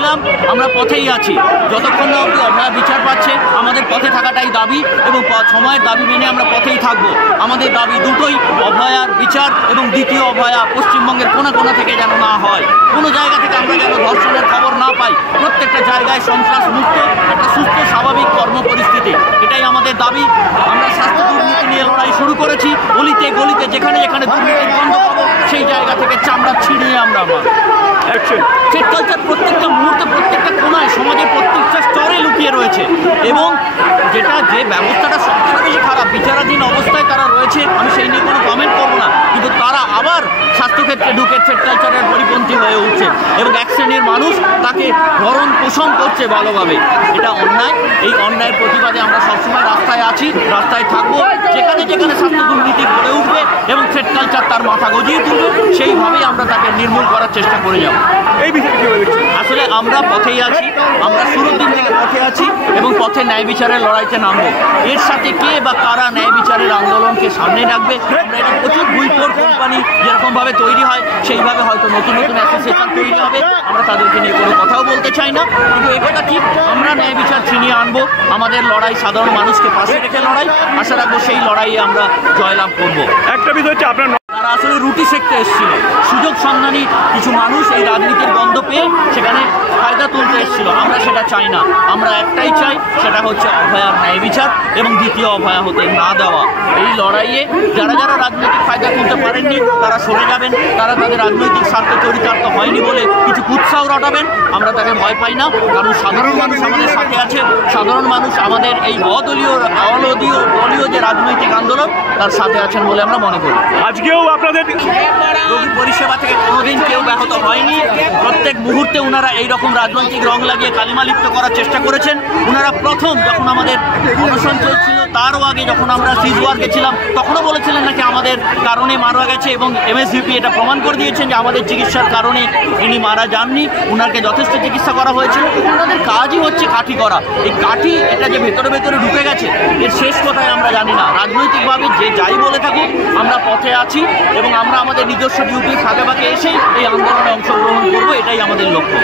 ছিলাম, আমরা পথেই আছি। যতক্ষণ না অবধি অভয়া বিচার পাচ্ছে আমাদের পথে থাকাটাই দাবি, এবং সময়ের দাবি মেনে আমরা পথেই থাকব। আমাদের দাবি দুটোই, অভয়ার বিচার এবং দ্বিতীয় অভয়া পশ্চিমবঙ্গের কোনা কোনা থেকে যেন না হয়, কোনো জায়গা থেকে আমরা যেন ধর্ষণের খবর না পাই, প্রত্যেকটা জায়গায় সন্ত্রাস মুক্ত একটা সুস্থ স্বাভাবিক কর্ম পরিস্থিতি, এটাই আমাদের দাবি। আমরা স্বাস্থ্য দুর্নীতি নিয়ে লড়াই শুরু করেছি, গলিতে গলিতে যেখানে যেখানে দুর্নীতির বন্ধ পাবো সেই জায়গা থেকে চামড়া ছিঁড়িয়ে আমরা থ্রেড কালচার প্রত্যেকটা মুহূর্তে প্রত্যেকটা কোনায় সমাজের প্রত্যেকটা স্তরে লুকিয়ে রয়েছে, এবং যে ব্যবস্থাটা সবথেকে বেশি খারাপ, বিচারাধীন অবস্থায় তারা রয়েছে, আমি সেই নিয়ে কোনো কমেন্ট করবো না, কিন্তু তারা আবার স্বাস্থ্যক্ষেত্রে ঢুকে থ্রেড কালচারের পরিপন্থী হয়ে উঠছে, এবং এক শ্রেণীর মানুষ তাকে ভরণ পোষণ করছে ভালোভাবে। এটা অন্যায়। এই অন্যায়ের প্রতিবাদে আমরা সবসময় রাস্তায় আছি, রাস্তায় থাকবো। যেখানে যেখানে স্বাস্থ্য দুর্নীতি গড়ে উঠবে এবং থ্রেড কালচার তার মাথা গজিয়ে তুলবে, সেইভাবেই আমরা তাকে নির্মূল করার চেষ্টা করে যাব। এই বিষয়ে আসলে আমরা পথেই আছি, আমরা শুরুর দিন থেকে পথে আছি এবং পথে ন্যায় বিচারের লড়াইতে নামবো। এর সাথে কে বা কারা ন্যায় বিচারের আন্দোলনকে সামনে রাখবে, আমরা এটা প্রচুর বইপোর কোম্পানি যেরকমভাবে তৈরি হয় সেইভাবে হয়তো নতুন নতুন অ্যাসোসিয়েশন তৈরি হবে, আমরা তাদেরকে নিয়ে কোনো কথাও বলতে চাই না, কিন্তু একথা ঠিক, আমরা ন্যায় বিচার ছিনিয়ে আনবো। আমাদের লড়াই সাধারণ মানুষকে পাশে রেখে লড়াই, আশা রাখবো সেই লড়াইয়ে আমরা জয়লাভ করবো। একটা বিষয় হচ্ছে আপনার তারা আসলে রুটি সেঁকতে এসেছিল, সুযোগ সন্ধানী কিছু মানুষ এই রাজনীতির গন্ধ পেয়ে সেখানে ফায়দা তুলতে এসেছিল। আমরা সেটা চাই না, আমরা একটাই চাই, সেটা হচ্ছে অভয়ার ন্যায় বিচার এবং দ্বিতীয় অভয়া হতে না দেওয়া। এই লড়াইয়ে যারা যারা রাজনৈতিক ফায়দা তুলতে পারেননি তারা সরে যাবেন, তারা তাদের রাজনৈতিক স্বার্থ চরিতার্থ হয়নি বলে কিছু কুৎসাও রটাবেন, আমরা তাকে ভয় পাই না, কারণ সাধারণ মানুষ আমাদের সাথে আছে। সাধারণ মানুষ আমাদের এই দলীয় যে রাজনৈতিক আন্দোলন তার সাথে আছেন বলে আমরা মনে করি। আজকেও আপনাদের রোগী পরিষেবা থেকে কোনোদিন কেউ ব্যাহত হয়নি। প্রত্যেক মুহূর্তে ওনারা এইরকম রাজনৈতিক রং লাগিয়ে কালিমালিপ্ত করার চেষ্টা করেছেন। ওনারা প্রথম যখন আমাদের অনশন চলছিল, তারও আগে যখন আমরা সিজওয়ার্কে ছিলাম, তখনও বলেছিলেন নাকি আমাদের কারণে মারা গেছে, এবং এমএসভিপি এটা প্রমাণ করে দিয়েছেন যে আমাদের চিকিৎসার কারণে ইনি মারা যাননি, ওনাকে যথেষ্ট চিকিৎসা করা হয়েছিল। ওনাদের কাজই হচ্ছে কাঠি করা। এই কাঠি এটা যে ভেতরে ভেতরে ঢুকে গেছে, এর শেষ কোথায় আমরা জানি না। রাজনৈতিকভাবে যে যাই বলে থাকুক, আমরা পথে আছি এবং আমরা আমাদের নিজস্ব ডিউটি ফাঁকে ফাঁকে এসেই এই আন্দোলনে অংশগ্রহণ করবো, এটাই আমাদের লক্ষ্য।